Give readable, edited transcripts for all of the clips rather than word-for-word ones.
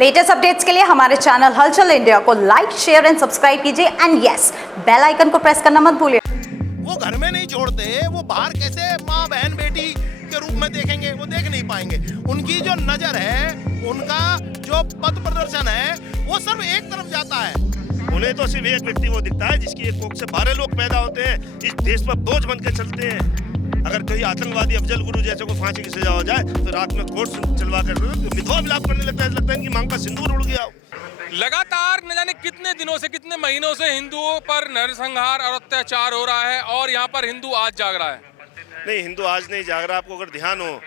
Latest updates के लिए हमारे चैनल हलचल इंडिया को लाइक, शेयर एंड सब्सक्राइब कीजिए एंड यस, बेल आइकन को प्रेस करना मत भूलिए। वो घर में नहीं छोड़ते, वो बाहर कैसे माँ बहन बेटी के रूप में देखेंगे, वो देख नहीं पाएंगे। उनकी जो नजर है, उनका जो पथ प्रदर्शन है, वो सब एक तरफ जाता है। उन्हें तो सिर्फ एक व्यक्ति वो दिखता है जिसकी एक कोख से 12 लोग पैदा होते हैं, इस देश पर बोझ बन के चलते हैं। अगर कोई आतंकवादी अफजल गुरु जैसे को फांसी की सजा हो जाए तो रात में कोर्ट चलवा कर विधवा मिलाप करने लगता है इनकी मांग का सिंदूर उड़ गया। लगातार न जाने कितने दिनों से, कितने महीनों से हिंदुओं पर नरसंहार और अत्याचार हो रहा है और यहाँ पर हिंदू आज जाग रहा है। नहीं, हिंदू आज नहीं जाग रहा। आपको अगर ध्यान हो,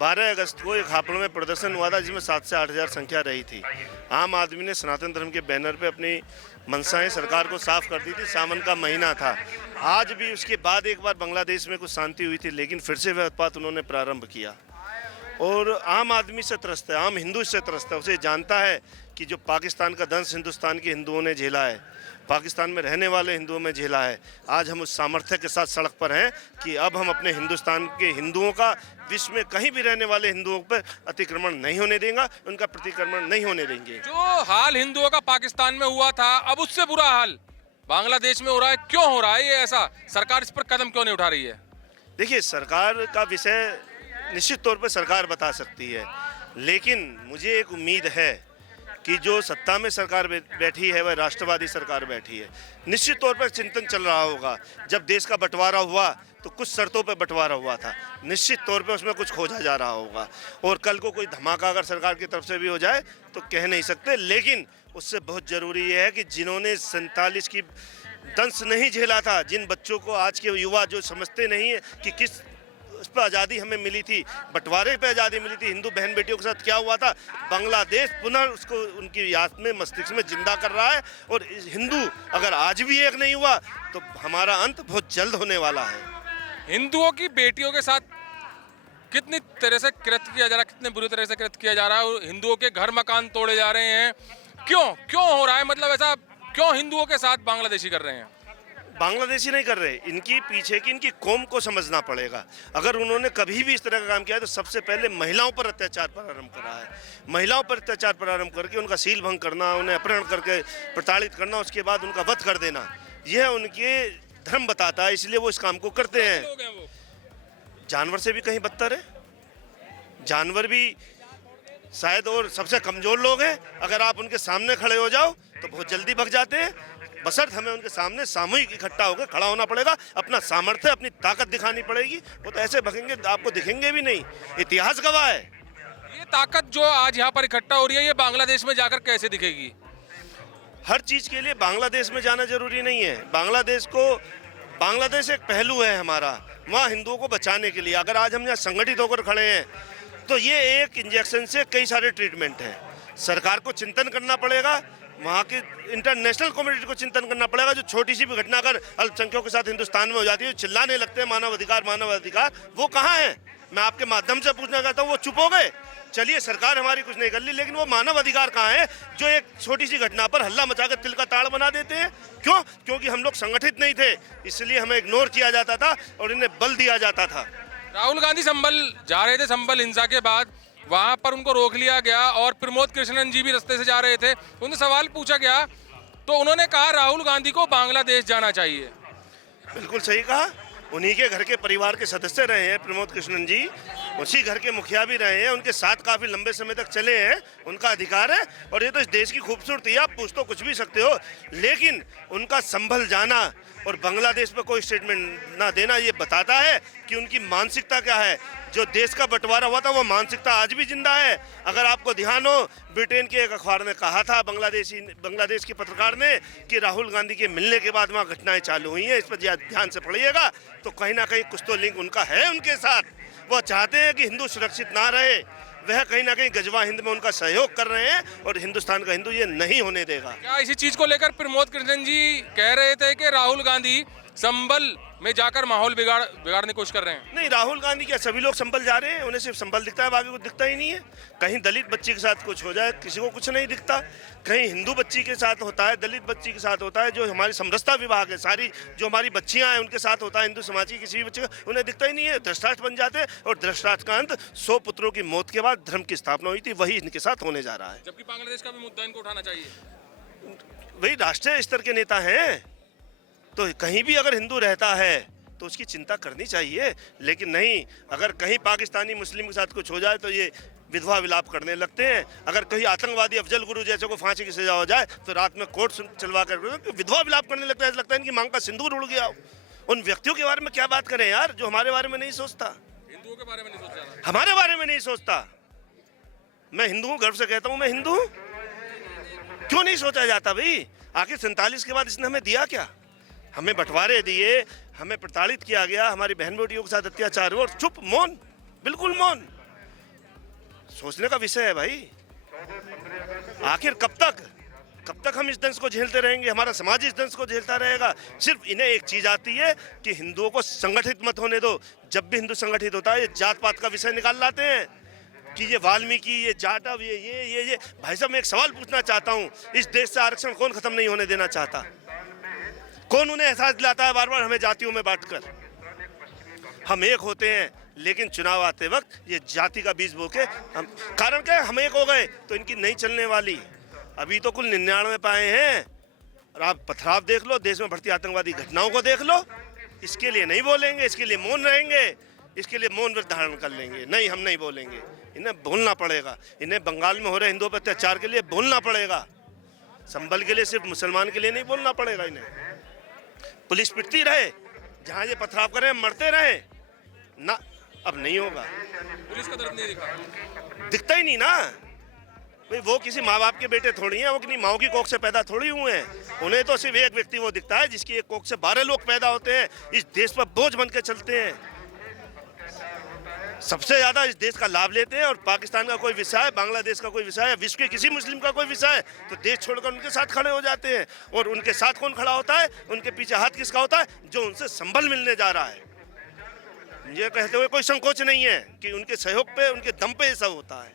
12 अगस्त को एक हापुड़ में प्रदर्शन हुआ था जिसमें 7 से 8 हज़ार संख्या रही थी। आम आदमी ने सनातन धर्म के बैनर पे अपनी मनसाएं सरकार को साफ कर दी थी। सावन का महीना था। आज भी उसके बाद एक बार बांग्लादेश में कुछ शांति हुई थी, लेकिन फिर से वह उत्पात उन्होंने प्रारंभ किया। और आम आदमी से त्रस्त है, आम हिंदू से त्रस्त है। उसे जानता है कि जो पाकिस्तान का दंश हिंदुस्तान के हिंदुओं ने झेला है, पाकिस्तान में रहने वाले हिंदुओं में झेला है, आज हम उस सामर्थ्य के साथ सड़क पर हैं कि अब हम अपने हिंदुस्तान के हिंदुओं का विश्व में कहीं भी रहने वाले हिंदुओं पर अतिक्रमण नहीं होने देंगे, उनका प्रतिक्रमण नहीं होने देंगे। जो हाल हिंदुओं का पाकिस्तान में हुआ था, अब उससे बुरा हाल बांग्लादेश में हो रहा है। क्यों हो रहा है ये ऐसा? सरकार इस पर कदम क्यों नहीं उठा रही है? देखिए, सरकार का विषय निश्चित तौर पर सरकार बता सकती है, लेकिन मुझे एक उम्मीद है कि जो सत्ता में सरकार बैठी है वह राष्ट्रवादी सरकार बैठी है। निश्चित तौर पर चिंतन चल रहा होगा। जब देश का बंटवारा हुआ तो कुछ शर्तों पर बंटवारा हुआ था, निश्चित तौर पर उसमें कुछ खोजा जा रहा होगा। और कल को कोई धमाका अगर सरकार की तरफ से भी हो जाए तो कह नहीं सकते, लेकिन उससे बहुत ज़रूरी है कि जिन्होंने 47 की दंश नहीं झेला था, जिन बच्चों को आज के युवा जो समझते नहीं है कि किस उस पर आज़ादी हमें मिली थी, बंटवारे पे आज़ादी मिली थी, हिंदू बहन बेटियों के साथ क्या हुआ था, बांग्लादेश पुनः उसको उनकी याद में मस्तिष्क में जिंदा कर रहा है। और हिंदू अगर आज भी एक नहीं हुआ तो हमारा अंत बहुत जल्द होने वाला है। हिंदुओं की बेटियों के साथ कितनी तरह से कृत्य किया जा रहा है, कितने बुरी तरह से कृत्य किया जा रहा है और हिंदुओं के घर मकान तोड़े जा रहे हैं। क्यों हो रहा है? मतलब ऐसा क्यों हिंदुओं के साथ बांग्लादेशी कर रहे हैं? बांग्लादेशी नहीं कर रहे, इनकी पीछे की इनकी कौम को समझना पड़ेगा। अगर उन्होंने कभी भी इस तरह का काम किया तो सबसे पहले महिलाओं पर अत्याचार प्रारंभ करा है। महिलाओं पर अत्याचार प्रारंभ करके उनका सील भंग करना, उन्हें अपहरण करके प्रताड़ित करना, उसके बाद उनका वध कर देना, यह उनके धर्म बताता है, इसलिए वो इस काम को करते हैं। जानवर से भी कहीं बदतर है। जानवर भी शायद और सबसे कमजोर लोग हैं। अगर आप उनके सामने खड़े हो जाओ तो बहुत जल्दी भग जाते हैं। बशर्त हमें उनके सामने सामूहिक इकट्ठा होकर खड़ा होना पड़ेगा, अपना सामर्थ्य, अपनी ताकत दिखानी पड़ेगी। वो तो ऐसे भगेंगे आपको दिखेंगे भी नहीं। इतिहास गवाह है। ये ताकत जो आज यहाँ पर इकट्ठा हो रही है, ये बांग्लादेश में जाकर कैसे दिखेगी? हर चीज़ के लिए बांग्लादेश में जाना जरूरी नहीं है। बांग्लादेश एक पहलू है हमारा, वहाँ हिंदुओं को बचाने के लिए। अगर आज हम यहाँ संगठित होकर खड़े हैं तो ये एक इंजेक्शन से कई सारे ट्रीटमेंट हैं। सरकार को चिंतन करना पड़ेगा, वहाँ की इंटरनेशनल कम्युनिटी को चिंतन करना पड़ेगा। जो छोटी सी भी घटना अगर अल्पसंख्यकों के साथ हिंदुस्तान में हो जाती है, चिल्लाने लगते हैं मानव अधिकार, वो कहाँ है? मैं आपके माध्यम से पूछना चाहता हूँ, वो चुप हो गए? चलिए, सरकार हमारी कुछ नहीं कर ली, लेकिन वो मानव अधिकार कहाँ है जो एक छोटी सी घटना पर हल्ला मचाकर तिल का ताड़ बना देते हैं? क्यों? क्योंकि हम लोग संगठित नहीं थे, इसलिए हमें इग्नोर किया जाता था और इन्हें बल दिया जाता था। राहुल गांधी संभल जा रहे थे, संभल हिंसा के बाद वहां पर उनको रोक लिया गया और प्रमोद कृष्णन जी भी रास्ते से जा रहे थे। उनसे सवाल पूछा गया तो उन्होंने कहा राहुल गांधी को बांग्लादेश जाना चाहिए। बिल्कुल सही कहा। उन्हीं के घर के परिवार के सदस्य रहे हैं प्रमोद कृष्णन जी, उसी घर के मुखिया भी रहे हैं, उनके साथ काफ़ी लंबे समय तक चले हैं, उनका अधिकार है। और ये तो इस देश की खूबसूरती है, आप पूछ तो कुछ भी सकते हो, लेकिन उनका संभल जाना और बांग्लादेश पर कोई स्टेटमेंट ना देना ये बताता है कि उनकी मानसिकता क्या है। जो देश का बंटवारा हुआ था वो मानसिकता आज भी जिंदा है। अगर आपको ध्यान हो, ब्रिटेन के एक अखबार ने कहा था, बांग्लादेश के पत्रकार ने, कि राहुल गांधी के मिलने के बाद वहाँ घटनाएं चालू हुई हैं। इस पर ध्यान से पढ़िएगा तो कहीं ना कहीं कुछ तो लिंक उनका है उनके साथ। वो चाहते हैं कि हिंदू सुरक्षित ना रहे, वह कहीं ना कहीं गजवा हिंद में उनका सहयोग कर रहे हैं और हिंदुस्तान का हिंदू ये नहीं होने देगा। क्या इसी चीज को लेकर प्रमोद कृष्णन जी कह रहे थे कि राहुल गांधी संभल में जाकर माहौल बिगाड़ने की कोशिश कर रहे हैं? नहीं, राहुल गांधी क्या सभी लोग संभल जा रहे हैं? उन्हें सिर्फ संभल दिखता है, बाकी कुछ दिखता ही नहीं है। कहीं दलित बच्ची के साथ कुछ हो जाए, किसी को कुछ नहीं दिखता। कहीं हिंदू बच्ची के साथ होता है, दलित बच्ची के साथ होता है, जो हमारी समरसता विभाग है, सारी जो हमारी बच्चियां हैं उनके साथ होता है, हिंदू समाज की किसी भी बच्चे का उन्हें दिखता ही नहीं है। धृतराष्ट्र बन जाते हैं, और धृतराष्ट्र का अंत 100 पुत्रों की मौत के बाद धर्म की स्थापना हुई थी, वही इनके साथ होने जा रहा है। जबकि बांग्लादेश का भी मुद्दा इनको उठाना चाहिए। वही राष्ट्रीय स्तर के नेता हैं, तो कहीं भी अगर हिंदू रहता है तो उसकी चिंता करनी चाहिए। लेकिन नहीं, अगर कहीं पाकिस्तानी मुस्लिम के साथ कुछ हो जाए तो ये विधवा विलाप करने लगते हैं। अगर कहीं आतंकवादी अफजल गुरु जैसे को फांसी की सजा हो जाए तो रात में कोर्ट चलवा कर विधवा विलाप करने लगता है। ऐसा लगता है इनकी मांग का सिंदूर उड़ गया हो। उन व्यक्तियों के बारे में क्या बात करें यार, जो हमारे बारे में नहीं सोचता, हिंदुओं के बारे में नहीं सोचा, हमारे बारे में नहीं सोचता। मैं हिंदू हूँ, गर्व से कहता हूँ मैं हिंदू हूँ। क्यों नहीं सोचा जाता भाई? आखिर 47 के बाद इसने हमें दिया क्या? हमें बंटवारे दिए, हमें प्रताड़ित किया गया, हमारी बहन बेटियों के साथ अत्याचार हुआ, और चुप, मौन, बिल्कुल मौन। सोचने का विषय है भाई। आखिर कब तक हम इस दंश को झेलते रहेंगे? हमारा समाज इस दंश को झेलता रहेगा। सिर्फ इन्हें एक चीज आती है कि हिंदुओं को संगठित मत होने दो। जब भी हिंदू संगठित होता है, ये जात पात का विषय निकाल लाते हैं कि ये वाल्मीकि, ये जाटव, ये। भाई साहब, मैं एक सवाल पूछना चाहता हूँ, इस देश से आरक्षण कौन खत्म नहीं होने देना चाहता? कौन उन्हें एहसास दिलाता है बार बार हमें जातियों में बांटकर? हम एक होते हैं, लेकिन चुनाव आते वक्त ये जाति का बीज बोके हम, कारण क्या है? हम एक हो गए तो इनकी नहीं चलने वाली। अभी तो कुल 99 पाए हैं, और आप पथराव देख लो, देश में बढ़ती आतंकवादी घटनाओं को देख लो। इसके लिए नहीं बोलेंगे, इसके लिए मौन रहेंगे, इसके लिए मौन व्रत धारण कर लेंगे। नहीं, हम नहीं बोलेंगे। इन्हें बोलना पड़ेगा। इन्हें बंगाल में हो रहे हिंदुओं पर अत्याचार के लिए बोलना पड़ेगा। संभल के लिए सिर्फ मुसलमान के लिए नहीं बोलना पड़ेगा। इन्हें पुलिस पिटती रहे, जहाँ ये पथराव करें मरते रहे ना, अब नहीं होगा। पुलिस का दर्द नहीं दिखा, दिखता ही नहीं ना भाई। वो किसी माँ बाप के बेटे थोड़ी हैं, वो किसी माओ की कोख से पैदा थोड़ी हुए हैं। उन्हें तो सिर्फ एक व्यक्ति वो दिखता है जिसकी एक कोख से 12 लोग पैदा होते हैं, इस देश पर बोझ बन के चलते हैं, सबसे ज्यादा इस देश का लाभ लेते हैं। और पाकिस्तान का कोई विषय है, बांग्लादेश का कोई विषय है, विश्व के किसी मुस्लिम का कोई विषय है, तो देश छोड़कर उनके साथ खड़े हो जाते हैं। और उनके साथ कौन खड़ा होता है? उनके पीछे हाथ किसका होता है? जो उनसे संभल मिलने जा रहा है। ये कहते हुए कोई संकोच नहीं है कि उनके सहयोग पे, उनके दम पे ये सब होता है।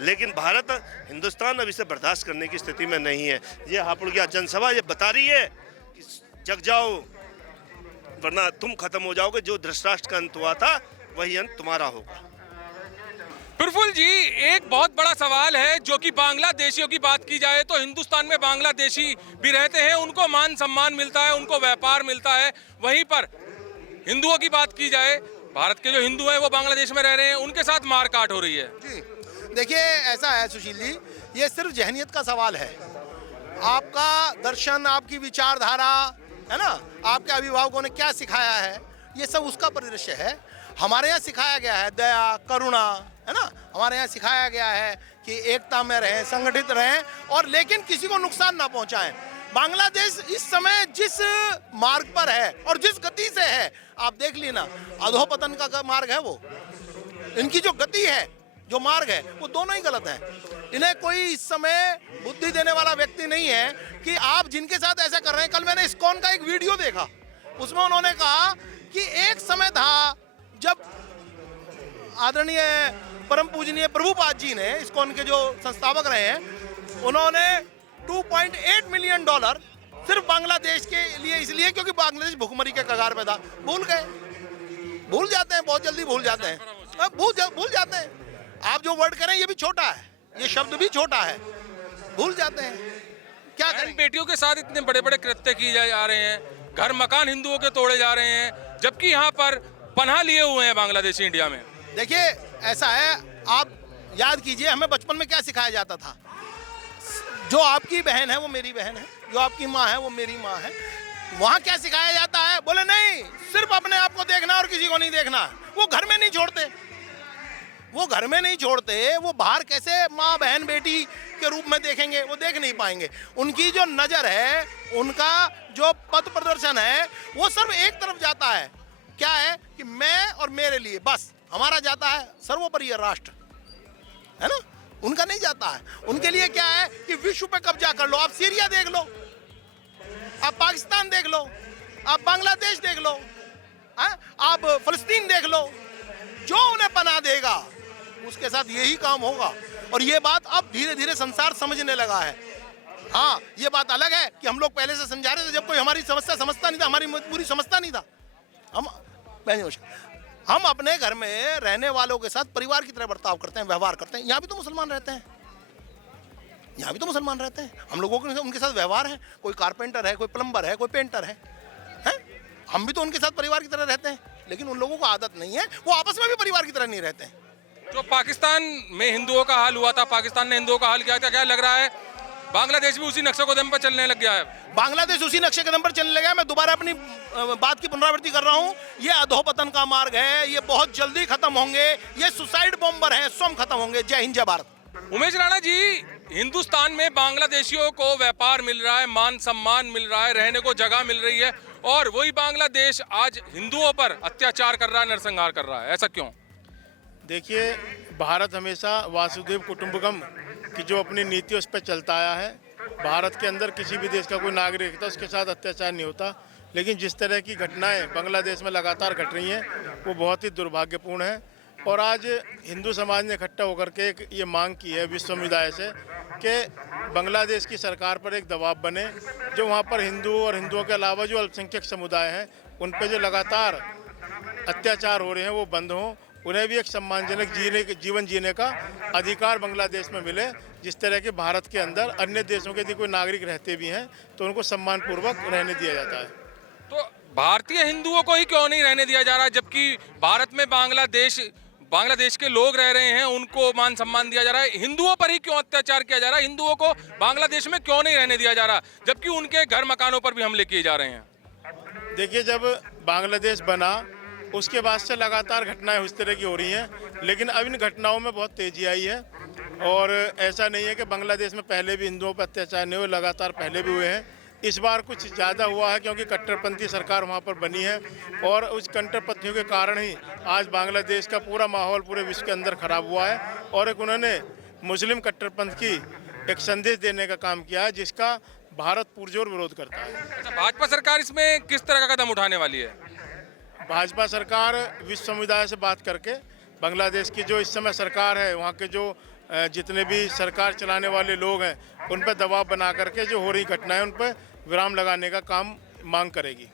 लेकिन भारत, हिंदुस्तान अब इसे बर्दाश्त करने की स्थिति में नहीं है। ये हापुड़ जनसभा ये बता रही है कि जग जाओ, वरना तुम खत्म हो जाओगे। जो धृतराष्ट्र का अंत हुआ था वही अंत तुम्हारा होगा। प्रफुल्ल जी, एक बहुत बड़ा सवाल है, जो कि बांग्लादेशियों की बात की जाए तो हिंदुस्तान में बांग्लादेशी भी रहते हैं, उनको मान सम्मान मिलता है, उनको व्यापार मिलता है। वहीं पर हिंदुओं की बात की जाए, भारत के जो हिंदू हैं वो बांग्लादेश में रह रहे हैं, उनके साथ मारकाट हो रही है। जी देखिए, ऐसा है सुशील जी, ये सिर्फ जहनियत का सवाल है। आपका दर्शन, आपकी विचारधारा है ना, आपके अभिभावकों ने क्या सिखाया है, ये सब उसका परिदृश्य है। हमारे यहाँ सिखाया गया है दया, करुणा, है ना। हमारे यहाँ सिखाया गया है कि एकता में रहें, संगठित रहें, और लेकिन किसी को नुकसान ना पहुंचाएं। बांग्लादेश इस समय जिस मार्ग पर है और जिस गति से है, आप देख लेना, अधोपतन का मार्ग है वो। इनकी जो गति है, जो मार्ग है, वो दोनों ही गलत है। इन्हें कोई इस समय बुद्धि देने वाला व्यक्ति नहीं है कि आप जिनके साथ ऐसा कर रहे हैं। कल मैंने इस्कॉन का एक वीडियो देखा, उसमें उन्होंने कहा कि एक समय था जब आदरणीय परम पूजनीय प्रभुपाद जी ने, इस्कॉन के जो संस्थापक रहे हैं, उन्होंने $2.8 मिलियन सिर्फ बांग्लादेश के लिए, इसलिए क्योंकि बांग्लादेश भुखमरी के कगार पे था। भूल गए, भूल जाते हैं, बहुत जल्दी भूल जाते हैं, भूल जाते हैं। आप जो वर्ड करें ये भी छोटा है, ये शब्द भी छोटा है, भूल जाते हैं। क्या करें? बेटियों के साथ इतने बड़े बड़े कृत्य किए जा रहे हैं, घर मकान हिंदुओं के तोड़े जा रहे हैं, जबकि यहाँ पर पनाह लिए हुए हैं बांग्लादेशी इंडिया में। देखिए, ऐसा है, आप याद कीजिए, हमें बचपन में क्या सिखाया जाता था? जो आपकी बहन है वो मेरी बहन है, जो आपकी माँ है वो मेरी माँ है। वहाँ क्या सिखाया जाता है? बोले नहीं, सिर्फ अपने आप को देखना और किसी को नहीं देखना। वो घर में नहीं छोड़ते, वो घर में नहीं छोड़ते, वो बाहर कैसे माँ बहन बेटी के रूप में देखेंगे? वो देख नहीं पाएंगे। उनकी जो नज़र है, उनका जो पथ प्रदर्शन है, वो सिर्फ एक तरफ जाता है। क्या है कि मैं और मेरे लिए बस। हमारा जाता है सर्वोपरि राष्ट्र, है ना, उनका नहीं जाता है। उनके लिए क्या है कि विश्व पे कब्जा कर लो। आप सीरिया देख लो, आप पाकिस्तान देख लो, आप बांग्लादेश देख लो, आप फलस्तीन देख लो, जो उन्हें पनाह देगा उसके साथ यही काम होगा। और ये बात अब धीरे धीरे संसार समझने लगा है। हाँ, ये बात अलग है कि हम लोग पहले से समझा रहे थे, जब कोई हमारी समस्या समझता नहीं था, हमारी मजबूरी समझता नहीं था। हम अपने घर में रहने वालों के साथ परिवार की तरह बर्ताव करते हैं, व्यवहार करते हैं। यहाँ भी तो मुसलमान रहते हैं, यहाँ भी तो मुसलमान रहते हैं। हम लोगों के उनके साथ व्यवहार है। कोई कारपेंटर है, कोई प्लम्बर है, कोई पेंटर है? हम भी तो उनके साथ परिवार की तरह रहते हैं। लेकिन उन लोगों को आदत नहीं है, वो आपस में भी परिवार की तरह नहीं रहते हैं। जो पाकिस्तान में हिंदुओं का हाल हुआ था, पाकिस्तान ने हिंदुओं का हाल किया था, क्या लग रहा है बांग्लादेश भी उसी नक्शे कदम पर चलने लग गया है? बांग्लादेश उसी नक्शे कदम पर चलने लगा है। मैं दोबारा अपनी बात की पुनरावृत्ति कर रहा हूँ। ये अधोपतन का मार्ग है, ये बहुत जल्दी खत्म होंगे। ये सुसाइड बॉम्बर हैं, स्वयं खत्म होंगे। जय हिंद, जय भारत। उमेश राणा जी, हिंदुस्तान में बांग्लादेशियों को व्यापार मिल रहा है, मान सम्मान मिल रहा है, रहने को जगह मिल रही है, और वही बांग्लादेश आज हिंदुओं पर अत्याचार कर रहा है, नरसंहार कर रहा है। ऐसा क्यों? देखिए, भारत हमेशा वासुदेव कुटुंबकम की जो अपनी नीति उस पर चलता आया है। भारत के अंदर किसी भी देश का कोई नागरिक होता उसके साथ अत्याचार नहीं होता। लेकिन जिस तरह की घटनाएं बांग्लादेश में लगातार घट रही हैं वो बहुत ही दुर्भाग्यपूर्ण है। और आज हिंदू समाज ने इकट्ठा होकर के एक ये मांग की है विश्व समुदाय से कि बांग्लादेश की सरकार पर एक दबाव बने, जो वहाँ पर हिंदू और हिंदुओं के अलावा जो अल्पसंख्यक समुदाय हैं उन पर जो लगातार अत्याचार हो रहे हैं वो बंद हों। उन्हें भी एक सम्मानजनक जीवन जीने का अधिकार बांग्लादेश में मिले। जिस तरह के भारत के अंदर अन्य देशों के यदि कोई नागरिक रहते भी हैं तो उनको सम्मानपूर्वक रहने दिया जाता है। तो भारतीय हिंदुओं को ही क्यों नहीं रहने दिया जा रहा, जबकि भारत में बांग्लादेश के लोग रह रहे हैं, उनको मान सम्मान दिया जा रहा है? हिंदुओं पर ही क्यों अत्याचार किया जा रहा है? हिंदुओं को बांग्लादेश में क्यों नहीं रहने दिया जा रहा, जबकि उनके घर मकानों पर भी हमले किए जा रहे हैं? देखिए, जब बांग्लादेश बना उसके बाद से लगातार घटनाएं उस तरह की हो रही हैं, लेकिन अब इन घटनाओं में बहुत तेजी आई है। और ऐसा नहीं है कि बांग्लादेश में पहले भी हिंदुओं पर अत्याचार नहीं हुए, लगातार पहले भी हुए हैं। इस बार कुछ ज़्यादा हुआ है क्योंकि कट्टरपंथी सरकार वहाँ पर बनी है, और उस कट्टरपंथियों के कारण ही आज बांग्लादेश का पूरा माहौल पूरे विश्व के अंदर खराब हुआ है। और एक उन्होंने मुस्लिम कट्टरपंथ की एक संदेश देने का काम किया है जिसका भारत पुरजोर विरोध करता है। अच्छा, भाजपा सरकार इसमें किस तरह का कदम उठाने वाली है? भाजपा सरकार विश्व समुदाय से बात करके बांग्लादेश की जो इस समय सरकार है, वहाँ के जो जितने भी सरकार चलाने वाले लोग हैं उन पर दबाव बना करके जो हो रही घटनाएं उन पर विराम लगाने का काम मांग करेगी।